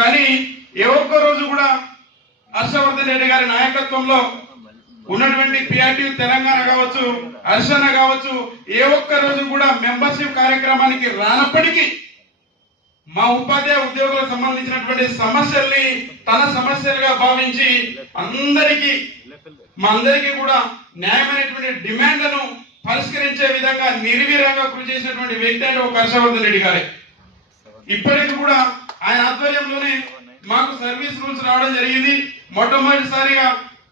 కానీ ఏ ఒక్క రోజు కూడా హర్షవర్ధన్ రెడ్డి గారి నాయకత్వంలో ఉన్నటువంటి పిఆర్టీ తెలంగాణ కావచ్చు, హర్షణ కావచ్చు, ఏ ఒక్క రోజు కూడా మెంబర్షిప్ కార్యక్రమానికి రానప్పటికీ మా ఉపాధ్యాయ ఉద్యోగులకు సంబంధించినటువంటి సమస్యల్ని తన సమస్యలుగా భావించి మా అందరికీ కూడా న్యాయమైనటువంటి డిమాండ్లను పరిష్కరించే విధంగా నిర్వీర్యంగా కృషి చేసినటువంటి వ్యక్తి అంటే ఒక హర్షవర్ధన్ రెడ్డి గారే. ఇప్పటికి కూడా ఆయన ఆధ్వర్యంలోనే మాకు సర్వీస్ రూల్స్ రావడం జరిగింది. మొట్టమొదటిసారిగా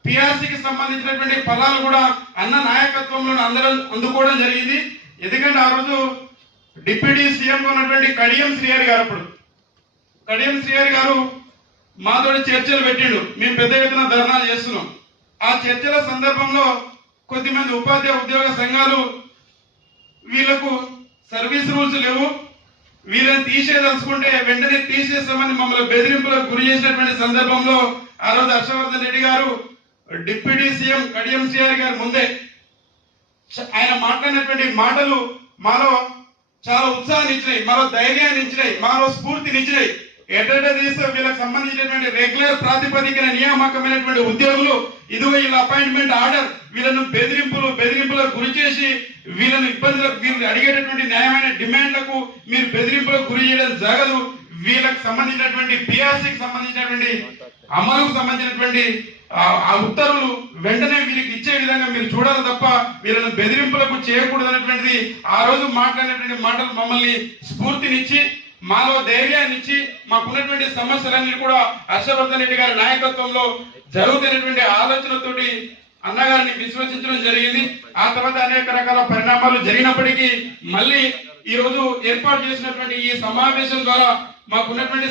పిఆర్సీకి సంబంధించినటువంటి ఫలాలు కూడా అన్న నాయకత్వంలో అందరం అందుకోవడం జరిగింది. ఎందుకంటే ఆ రోజు డిప్యూటీ సీఎం ఉన్నటువంటి కడియం శ్రీహరి గారు, అప్పుడు కడియం శ్రీహరి గారు మాతోటి చర్చలు పెట్టిండు. మేము పెద్ద ఎత్తున ధర్నాలు చేస్తున్నాం. ఆ చర్చల సందర్భంలో కొద్దిమంది ఉపాధ్యాయ ఉద్యోగ సంఘాలు వీళ్లకు సర్వీస్ రూల్స్ లేవు, వీళ్ళని తీసేదలుచుకుంటే వెంటనే తీసేస్తామని మమ్మల్ని బెదిరింపులకు గురి చేసినటువంటి సందర్భంలో ఆ రోజు హర్షవర్ధన్ రెడ్డి గారు డిప్యూటీ సీఎం కడియం శ్రీహరి గారి ముందే ఆయన మాట్లాడినటువంటి మాటలు మాలో చాలా ఉత్సాహాన్ని ఇచ్చినాయి, మాలో ధైర్యాన్ని ఇచ్చినాయి, మాలో స్ఫూర్తిని ఇచ్చినాయి. ఎట్లా తీస్తే వీళ్ళకి సంబంధించినటువంటి రెగ్యులర్ ప్రాతిపదికన నియామకమైనటువంటి ఉద్యోగులు ఇదిగో వీళ్ళ అపాయింట్మెంట్ ఆర్డర్, వీళ్ళను బెదిరింపులకు గురి చేసి వీళ్ళను ఇబ్బందులకు, వీళ్ళు అడిగేటటువంటి న్యాయమైన డిమాండ్లకు మీరు బెదిరింపులకు గురి చేయడం జరగదు. వీళ్ళకి సంబంధించినటువంటి పిఆర్సీకి సంబంధించినటువంటి అమలుకు సంబంధించినటువంటి ఆ ఉత్తర్వులు వెంటనే వీరికి ఇచ్చే విధంగా మీరు చూడాలి తప్ప వీళ్ళని బెదిరింపులకు చేయకూడదు అనేటువంటిది ఆ రోజు మాట్లాడినటువంటి మాటలు మమ్మల్ని స్ఫూర్తినిచ్చి, మాలో ధైర్యాన్ని ఇచ్చి, మాకున్నటువంటి సమస్యలన్నీ కూడా హర్షవర్ధన్ రెడ్డి గారి నాయకత్వంలో జరుగుతున్నటువంటి ఆలోచనతోటి అన్నగారిని విశ్వసించడం జరిగింది. ఆ తర్వాత అనేక రకాల పరిణామాలు జరిగినప్పటికీ మళ్ళీ ఈ రోజు ఏర్పాటు చేసినటువంటి ఈ సమావేశం ద్వారా మాకున్నటువంటి